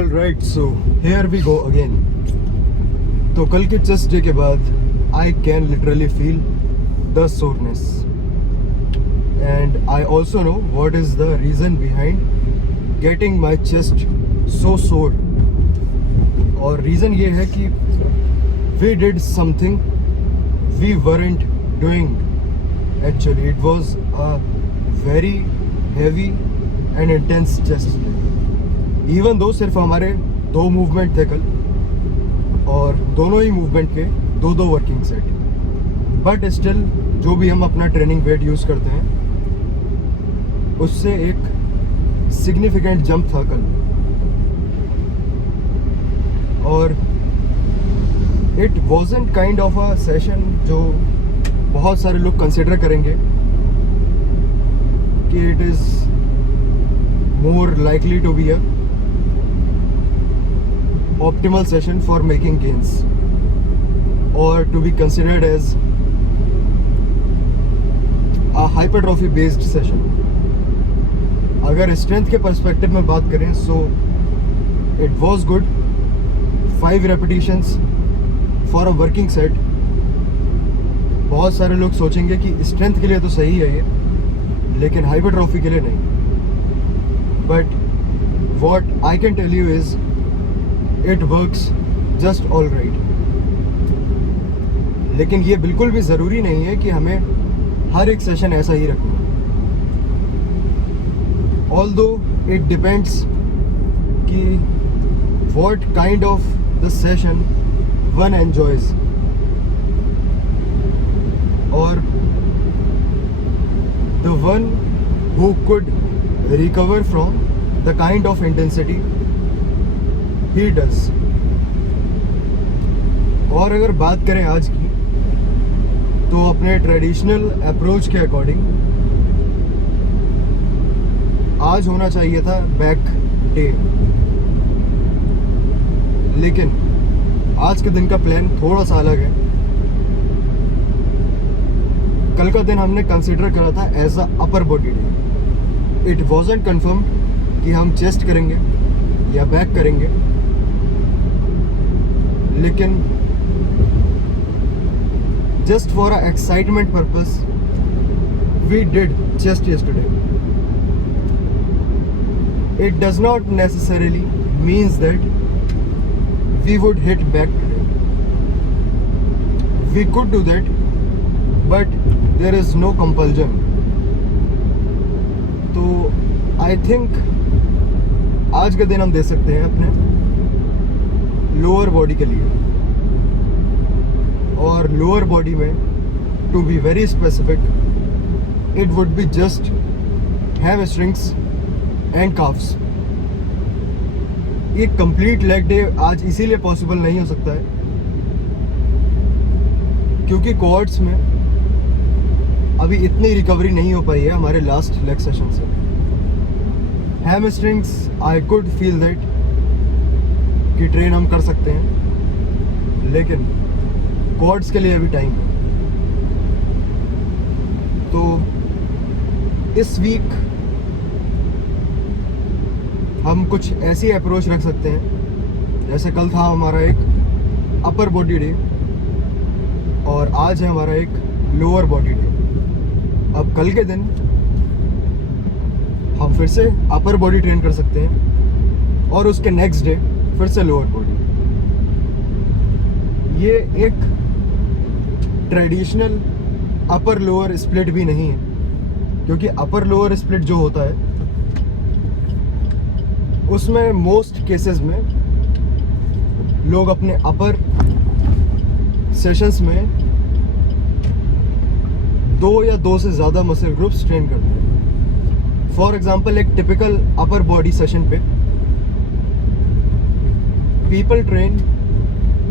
All right, so here we go again. तो कल के चेस्ट डे के बाद I can literally feel the soreness, and I also know what is the reason behind getting my chest so sore. और reason ये है कि we did something we weren't doing. Actually, it was a very heavy and intense chest day. Even though सिर्फ हमारे 2 movement थे कल, और दोनों ही मूवमेंट के 2 वर्किंग सेट, बट स्टिल जो भी हम अपना ट्रेनिंग वेट यूज़ करते हैं उससे एक सिग्निफिकेंट जंप था कल. और it wasn't kind of a session जो बहुत सारे लोग कंसिडर करेंगे कि it is more likely to be a optimal session for making gains, or to be considered as a hypertrophy based session. अगर स्ट्रेंथ के पर्सपेक्टिव में बात करें, so it was good. 5 repetitions for a working set. बहुत सारे लोग सोचेंगे कि स्ट्रेंथ के लिए तो सही है ये, लेकिन हाइपरट्रॉफी के लिए नहीं. But what I can tell you is it works just all right. लेकिन ये बिल्कुल भी ज़रूरी नहीं है कि हमें हर एक सेशन ऐसा ही रखना. Although it depends कि what kind of the session one enjoys, और the one who could recover from the kind of intensity he does. और अगर बात करें आज की, तो अपने ट्रेडिशनल अप्रोच के अकॉर्डिंग आज होना चाहिए था बैक डे, लेकिन आज के दिन का प्लान थोड़ा सा अलग है. कल का दिन हमने कंसिडर करा था as a upper body day. It wasn't confirm कि हम चेस्ट करेंगे या बैक करेंगे, लेकिन just for a excitement purpose we did chest yesterday. It does not necessarily means that we would hit back today. We could do that, but there is no compulsion. तो I think आज का दिन हम दे सकते हैं अपने lower body के लिए. और लोअर बॉडी में, to be very specific, it would be just hamstrings and calves. ये कंप्लीट लेग डे आज इसीलिए पॉसिबल नहीं हो सकता है क्योंकि क्वाड्स में अभी इतनी रिकवरी नहीं हो पाई है हमारे लास्ट लेग सेशन से. Hamstrings I could feel that कि ट्रेन हम कर सकते हैं, लेकिन क्वाड्स के लिए अभी टाइम है. तो इस वीक हम कुछ ऐसी अप्रोच रख सकते हैं, जैसे कल था हमारा एक अपर बॉडी डे और आज है हमारा एक लोअर बॉडी डे. अब कल के दिन हम फिर से अपर बॉडी ट्रेन कर सकते हैं और उसके नेक्स्ट डे फिर से लोअर बॉडी. ये एक ट्रेडिशनल अपर लोअर स्प्लिट भी नहीं है, क्योंकि अपर लोअर स्प्लिट जो होता है उसमें मोस्ट केसेस में लोग अपने अपर सेशंस में 2 या 2 से ज़्यादा मसल ग्रुप्स ट्रेन करते हैं. फॉर एग्जांपल, एक टिपिकल अपर बॉडी सेशन पे people train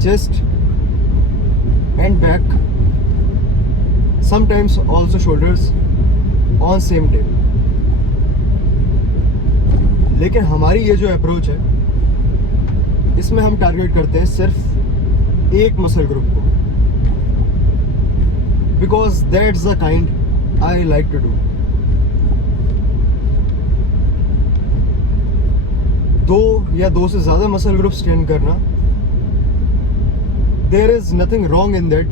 chest and back, sometimes also shoulders on same day. लेकिन हमारी ये जो अप्रोच है इसमें हम टारगेट करते हैं सिर्फ एक मसल ग्रुप को, because that's the kind I like to do. दो या दो से ज़्यादा मसल ग्रुप्स ट्रेन करना, there is nothing wrong in that,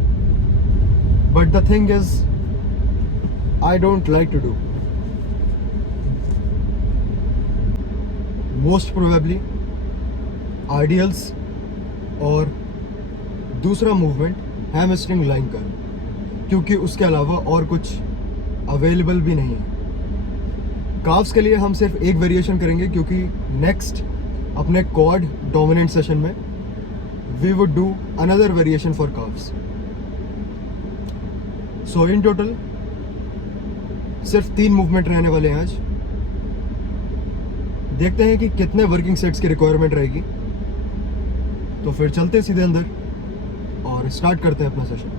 but the thing is I don't like to do. Most probably ideals और दूसरा movement hamstring line curl, क्योंकि उसके अलावा और कुछ अवेलेबल भी नहीं है। काफ्स के लिए हम सिर्फ एक वेरिएशन करेंगे, क्योंकि नेक्स्ट अपने क्वाड डोमिनेंट सेशन में we would do another variation for calves. So in total सिर्फ 3 मूवमेंट रहने वाले हैं आज। देखते हैं कि कितने वर्किंग सेट्स की रिक्वायरमेंट रहेगी। तो फिर चलते हैं सीधे अंदर और स्टार्ट करते हैं अपना session.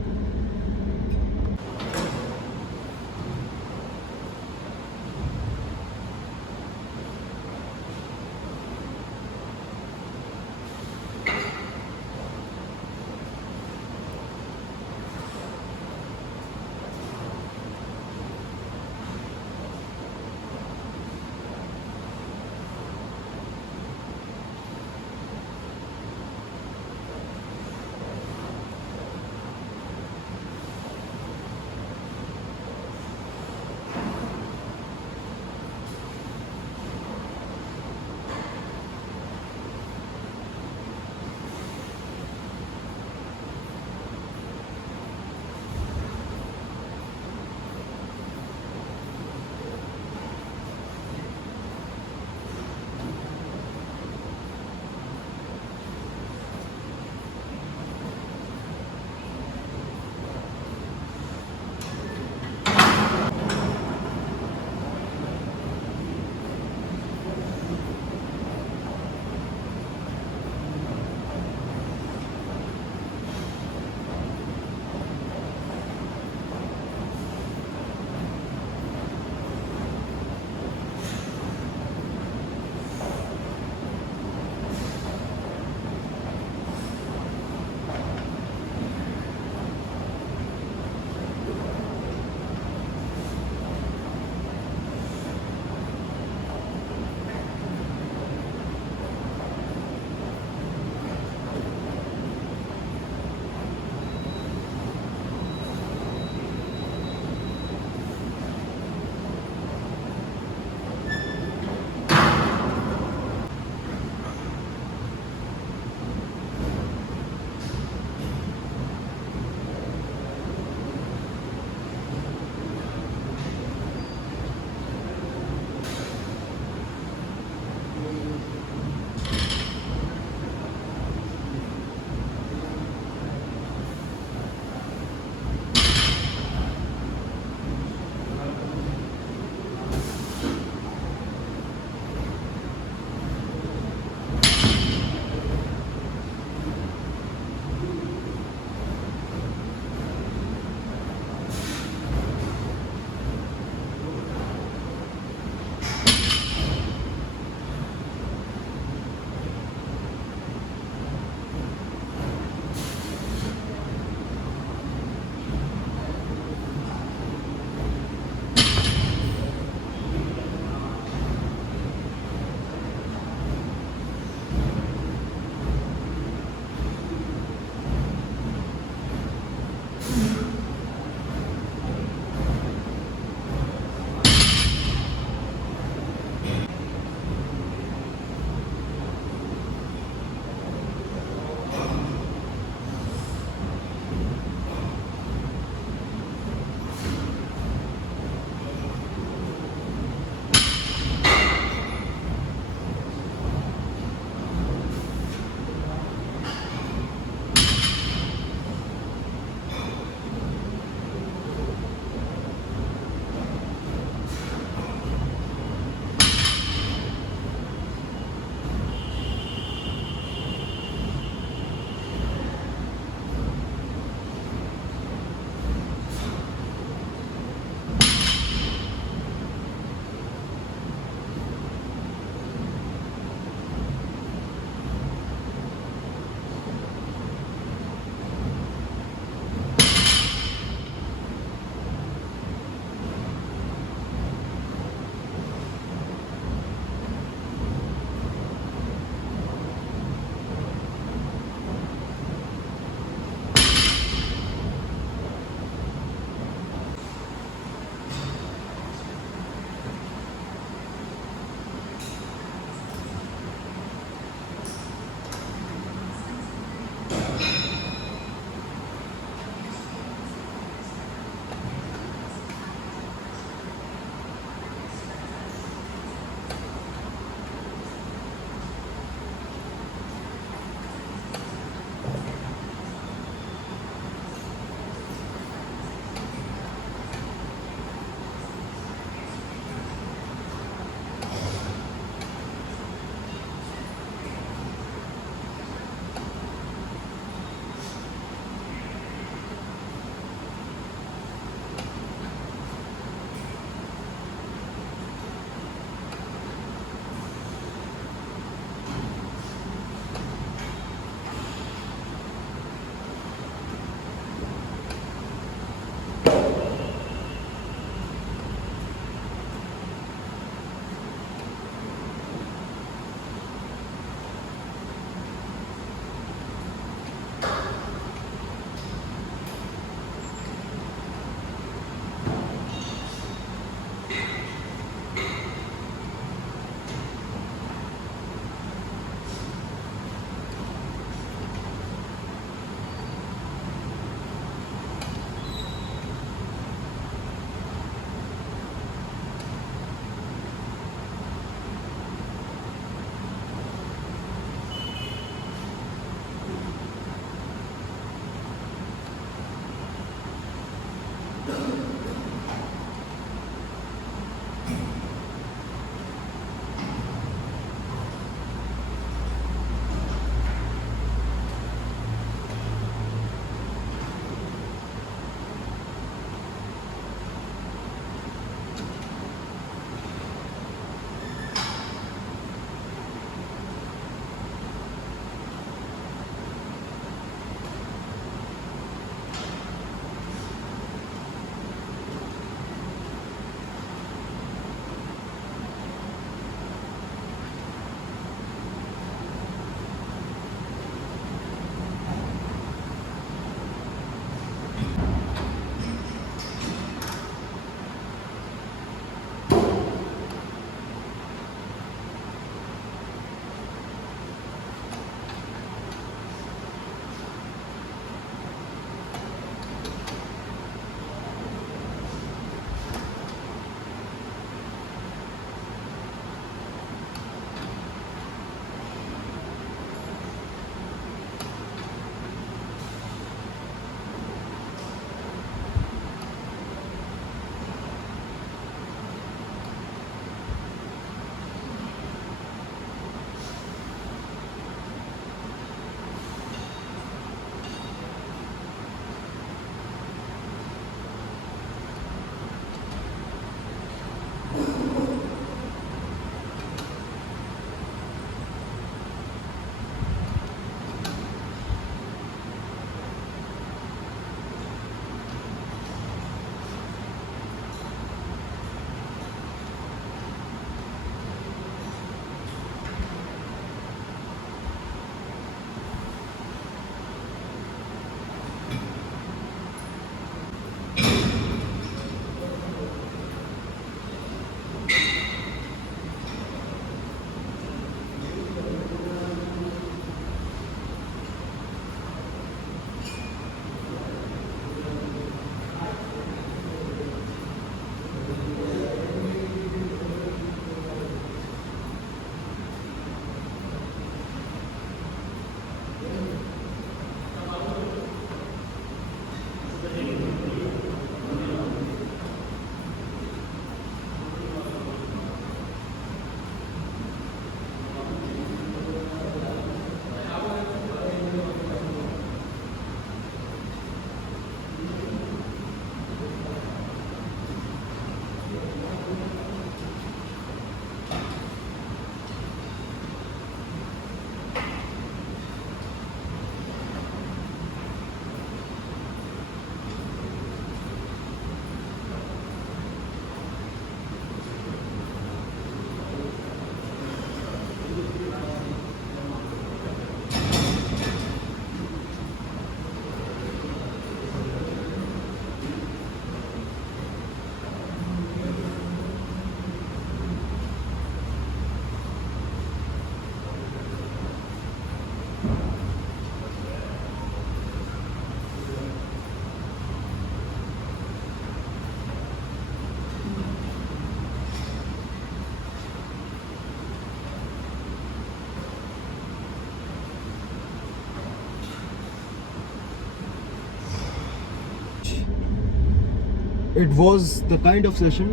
It was the kind of session,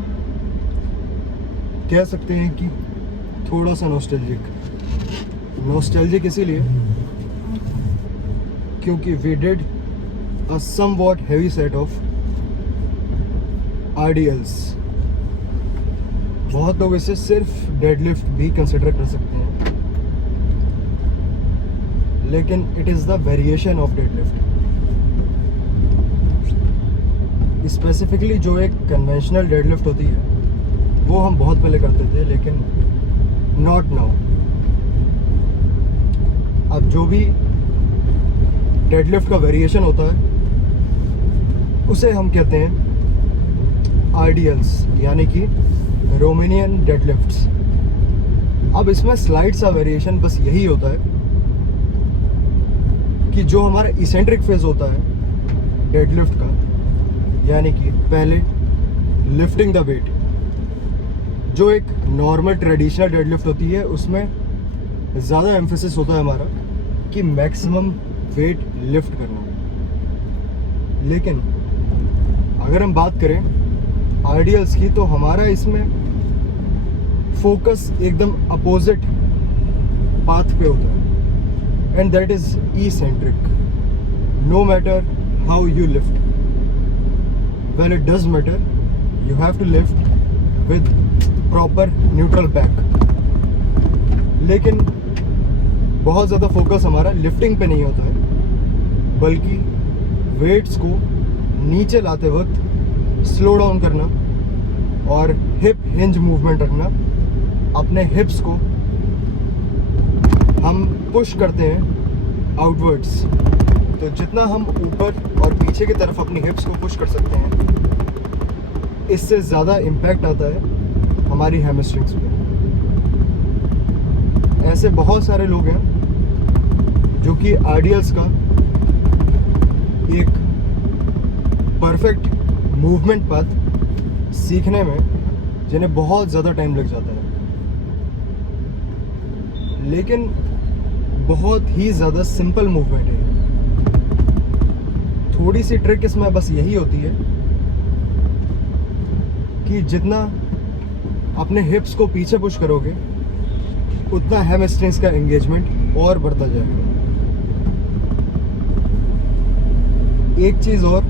कह सकते हैं कि थोड़ा सा नॉस्टैल्जिक इसीलिए क्योंकि we did a somewhat heavy set of RDLs. बहुत लोग इसे सिर्फ डेडलिफ्ट भी कंसिडर कर सकते हैं, लेकिन it is the variation of deadlift. Specifically जो एक कन्वेंशनल डेडलिफ्ट होती है वो हम बहुत पहले करते थे, लेकिन नॉट नाउ. अब जो भी डेडलिफ्ट का वेरिएशन होता है उसे हम कहते हैं RDLs, यानी कि रोमेनियन डेडलिफ्ट्स. अब इसमें स्लाइड सा वेरिएशन बस यही होता है कि जो हमारा इसेंट्रिक फेज होता है डेडलिफ्ट का, यानी कि पहले लिफ्टिंग द वेट, जो एक नॉर्मल ट्रेडिशनल डेडलिफ्ट होती है उसमें ज़्यादा एम्फेसिस होता है हमारा कि मैक्सिमम वेट लिफ्ट करना. लेकिन अगर हम बात करें RDLs की तो हमारा इसमें फोकस एकदम अपोजिट पाथ पे होता है, and that is eccentric. No matter how you lift, when it does matter you have to lift with proper neutral back. लेकिन बहुत ज़्यादा फोकस हमारा लिफ्टिंग पे नहीं होता है, बल्कि वेट्स को नीचे लाते वक्त स्लो डाउन करना और हिप हिंज मूवमेंट रखना. अपने हिप्स को हम पुश करते हैं आउटवर्ड्स, तो जितना हम ऊपर और पीछे की तरफ अपनी हिप्स को पुश कर सकते हैं, इससे ज़्यादा इम्पैक्ट आता है हमारी हैमस्ट्रिंग्स पे. ऐसे बहुत सारे लोग हैं जो कि RDLs का एक परफेक्ट मूवमेंट पाथ सीखने में जिन्हें बहुत ज़्यादा टाइम लग जाता है, लेकिन बहुत ही ज़्यादा सिंपल मूवमेंट है. थोड़ी सी ट्रिक इसमें बस यही होती है कि जितना अपने हिप्स को पीछे पुश करोगे उतना हैमस्ट्रिंग्स का एंगेजमेंट और बढ़ता जाएगा. एक चीज़ और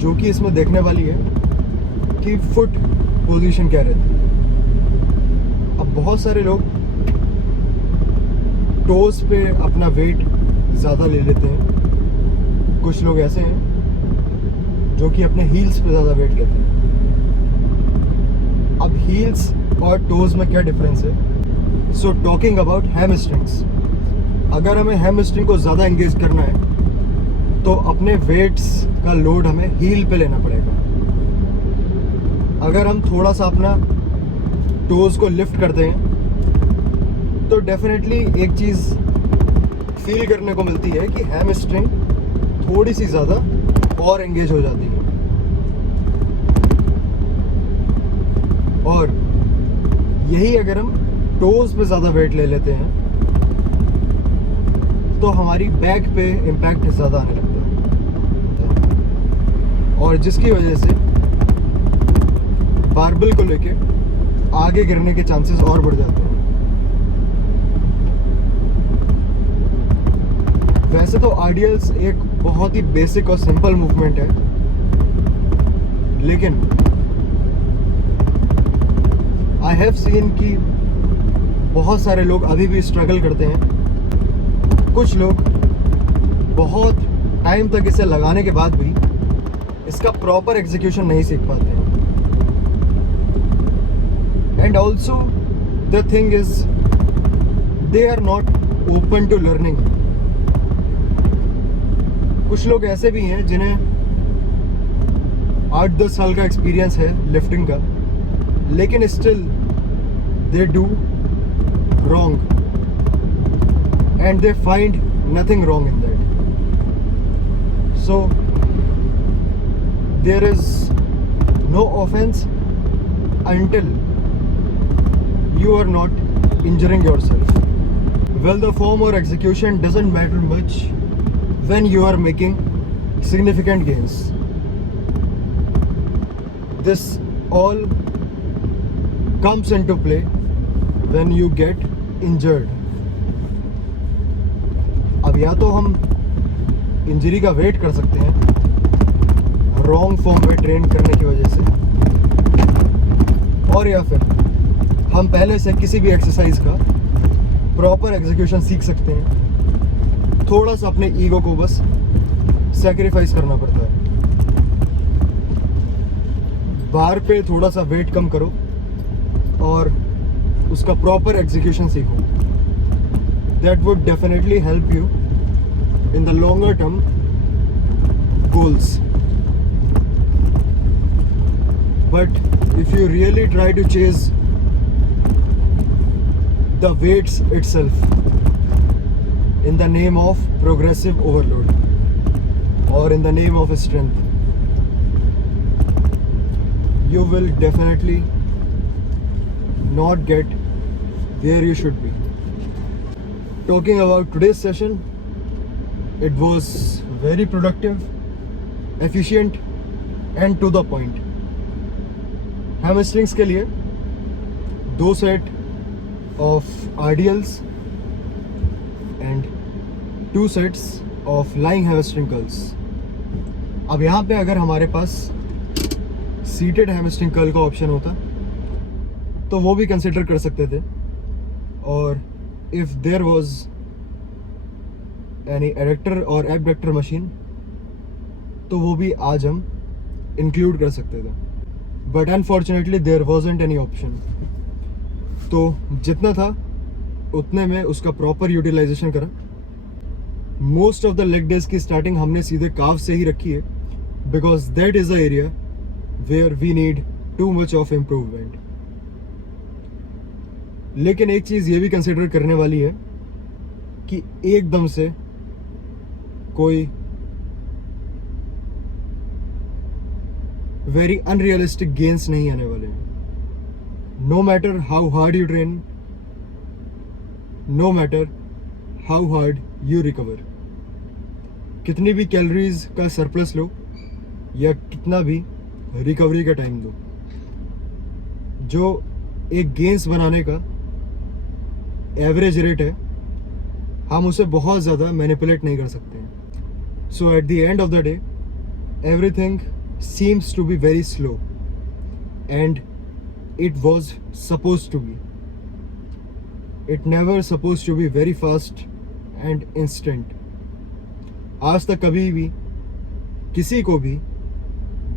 जो कि इसमें देखने वाली है कि फुट पोजीशन क्या रहती है. अब बहुत सारे लोग टोज पे अपना वेट ज़्यादा ले लेते हैं, कुछ लोग ऐसे हैं जो कि अपने हील्स पे ज़्यादा वेट लेते हैं. अब हील्स और टोज में क्या डिफरेंस है? सो टॉकिंग अबाउट हैमस्ट्रिंग्स, अगर हमें हैमस्ट्रिंग को ज़्यादा एंगेज करना है तो अपने वेट्स का लोड हमें हील पे लेना पड़ेगा. अगर हम थोड़ा सा अपना टोज को लिफ्ट करते हैं तो डेफिनेटली एक चीज़ फील करने को मिलती है कि हैमस्ट्रिंग थोड़ी सी ज़्यादा और एंगेज हो जाती है. और यही अगर हम टोज पे ज़्यादा वेट ले लेते हैं तो हमारी बैक पे इम्पैक्ट ज़्यादा आने लगता है, और जिसकी वजह से बारबल को लेके आगे गिरने के चांसेस और बढ़ जाते हैं. वैसे तो RDLs एक बहुत ही बेसिक और सिंपल मूवमेंट है, लेकिन आई हैव सीन कि बहुत सारे लोग अभी भी स्ट्रगल करते हैं. कुछ लोग बहुत टाइम तक इसे लगाने के बाद भी इसका प्रॉपर एग्जीक्यूशन नहीं सीख पाते हैं. And also the thing is they are not open to learning. कुछ लोग ऐसे भी हैं जिन्हें 8-10 साल का एक्सपीरियंस है लिफ्टिंग का, लेकिन still they do wrong and they find nothing wrong in that. So there is no offense until you are not injuring yourself. Well, the form or execution doesn't matter much when you are making significant gains. this all comes into play when you get injured. अब या तो हम injury का wait कर सकते हैं wrong form में train करने की वजह से, और या फिर हम पहले से किसी भी एक्सरसाइज का प्रॉपर एग्जीक्यूशन सीख सकते हैं. थोड़ा सा अपने ईगो को बस सैक्रिफाइस करना पड़ता है. बार पे थोड़ा सा वेट कम करो और उसका प्रॉपर एग्जीक्यूशन सीखो. That would definitely help you in the longer term goals. But if you really try to chase the weights itself in the name of progressive overload or in the name of strength, you will definitely not get where you should be. Talking about today's session, it was very productive, efficient and to the point. Hamstrings के लिए 2 set of RDLs and 2 sets of lying hamstring curls. अब यहाँ पे अगर हमारे पास seated hamstring curl का option होता तो वो भी कंसिडर कर सकते थे, और if there was any adductor or abductor machine तो वो भी आज हम इंक्लूड कर सकते थे. But unfortunately there wasn't any option. तो जितना था उतने में उसका प्रॉपर यूटिलाइजेशन करा. Most of the leg days की स्टार्टिंग हमने सीधे काफ से ही रखी है, because that is the area where we need to much of improvement. लेकिन एक चीज़ ये भी कंसिडर करने वाली है कि एकदम से कोई वेरी अनरियलिस्टिक गेन्स नहीं आने वाले हैं. No matter how hard you train, no matter how hard you recover, कितनी भी कैलोरीज का सरप्लस लो या कितना भी रिकवरी का टाइम दो, जो एक गेन्स बनाने का एवरेज रेट है हम उसे बहुत ज़्यादा मैनिपुलेट नहीं कर सकते हैं. So at the end of the day everything seems to be very slow, and it was supposed to be. It never supposed to be very fast and instant. आज तक कभी भी किसी को भी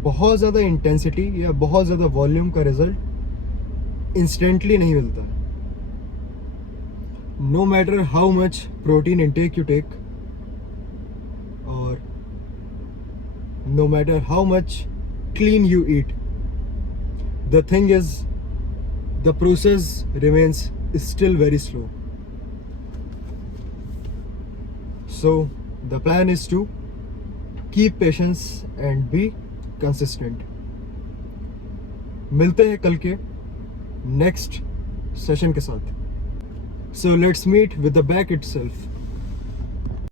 बहुत ज़्यादा इंटेंसिटी या बहुत ज़्यादा वॉल्यूम का रिजल्ट इंस्टेंटली नहीं मिलता. No matter how much protein intake you take, और no matter how much clean you eat, the thing is the process remains still very slow. So the plan is to keep patience and be consistent. मिलते हैं कल के next session के साथ. So let's meet with the back itself.